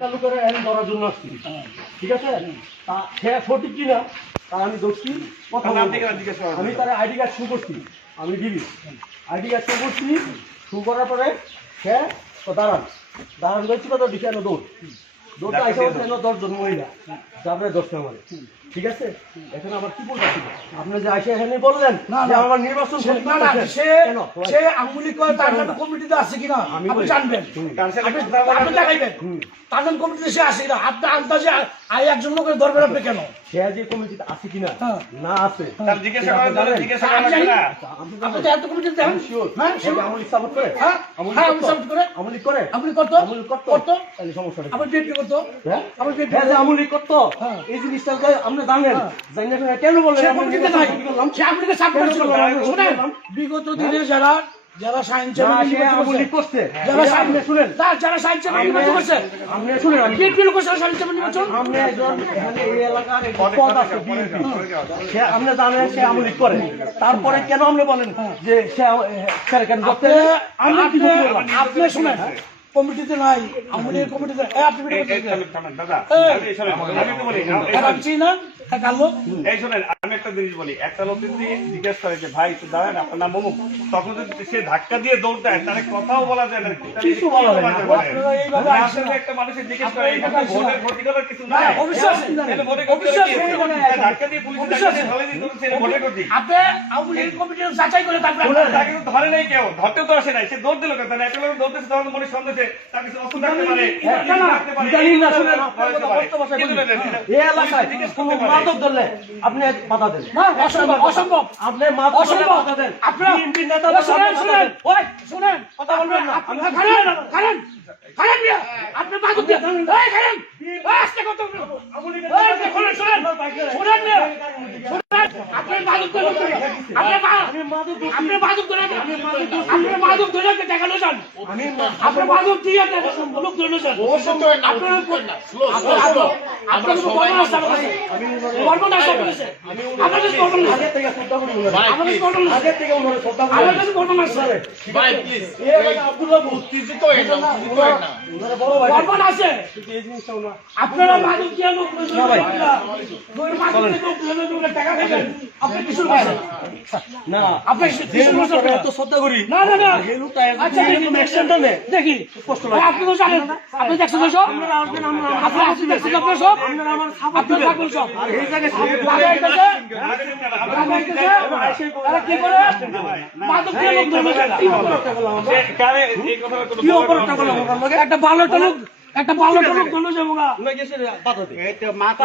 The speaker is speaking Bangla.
চালু করে এখন ধরার জন্য আসছি, ঠিক আছে? তা সে সঠিক কিনা তা আমি ধরছি, আমি তার আইডি কার্ড শু করছি, আমি দিবি আইডি কার্ড শু করছি, শু করার পরে সে দাঁড়ান ধরছি তো দিকে দৌড় দৌড়টা আইসা বলছে 10 জন মহিলা যাবে 10 আমার, ঠিক আছে? এখানে আবার কি বলতে আপনি যে আইসা এখানে বললেন যে আমার নির্বাচন সে আঙ্গুলি করে তার নামে কমিটিতে আছে কিনা আপনি জানবেন, আপনি দেখাইবেন তার নাম কমিটিতে সে আছে কিনা। আপনি আন্দাজে একজন লোকের দরকার আপনি কেন সে যে কমিটিতে আছে কিনা না আছে আপনি তো এত কমিটিতে দেখেন আমল সাপোর্ট করে, আমল করে আপনি করতো তাহলে সমস্যা আপনি বিএনপি করতো আপনি বিএনপি আমল করতো এই জিনিসটা আপনি জানেন কেন বললেন সে আপনাকে সাপোর্ট ছিল। শুনেন বিগত দিনে যারা সায়েন্স করছে, যারা আপনি শুনেন, যারা সায়েন্স করছে আপনি শুনেন, বিএনপি লোক সায়েন্স নির্বাচন আপনি একজন এখানে এই এলাকার পদ আছে বিএনপি, সে আপনি জানেন সে আমলিক করে, তারপরে কেন আপনি বলেন যে সে কেন করতে? আপনি শুনেন কমিটিতে নাই, আমাদের কমিটিতে আপনি না কালো এই শোনেন, আমি একটা জিনিস বলি, একটা লোক যদি জিজ্ঞেস করে যে ভাই একটু দাঁড়ান আপনার নাম অমুক, তখন যদি সে ধাক্কা দিয়ে দৌড় দেয় তাহলে কথাও বলা যায় না, কিছু বলা যায় না। আসলে একটা মানুষের জিজ্ঞেস করে এখানে ভোটের ক্ষতি করার কিছু নাই, ধাক্কা দিয়ে পুলিশ ধরে দিয়ে সে ভোটের ক্ষতি আপনি আমাদের কমিটির যাচাই করে তারপরে তাকে তো ধরে নাই, কেউ ধরতেও তো আসে নাই, সে দৌড় দিল কেন? একটা লোক দৌড়তেছে তখন মনে সন্দেহে তার কিছু অস্ত্র থাকতে পারে, এই এলাকায় কোনো মাদক ধরলে আপনি বাধা দেন, অসম্ভব আপনি মাদক ধরলে বাধা দেন, আপনারা বিএনপি নেতা শুনেন কথা বলবেন না, খারেন আপনি মাদক দিয়ে খারেন আস্তে কথা শুনেন আপনি মাদক ধরে আপনি মাদক ধরে দেখানো যান, আপনি মাদক দিয়ে লোক ধরে যান, আপনারা মাদক দিয়ে লোক টাকা খাইবেন, আপনি কিছু না আপনি তো শ্রদ্ধা করি না আচ্ছা দেখি কষ্ট আপনি তো জানেন, আপনি দেখছেন সব আপনি দেখছেন আপনার সব আপনার থাকবেন সব এই জায়গায় কি করে মাদক দিয়ে লোক ধরে কি অপরাধটা করলাম একটা ভালো একটা লোক ধরে যাবো না মাথা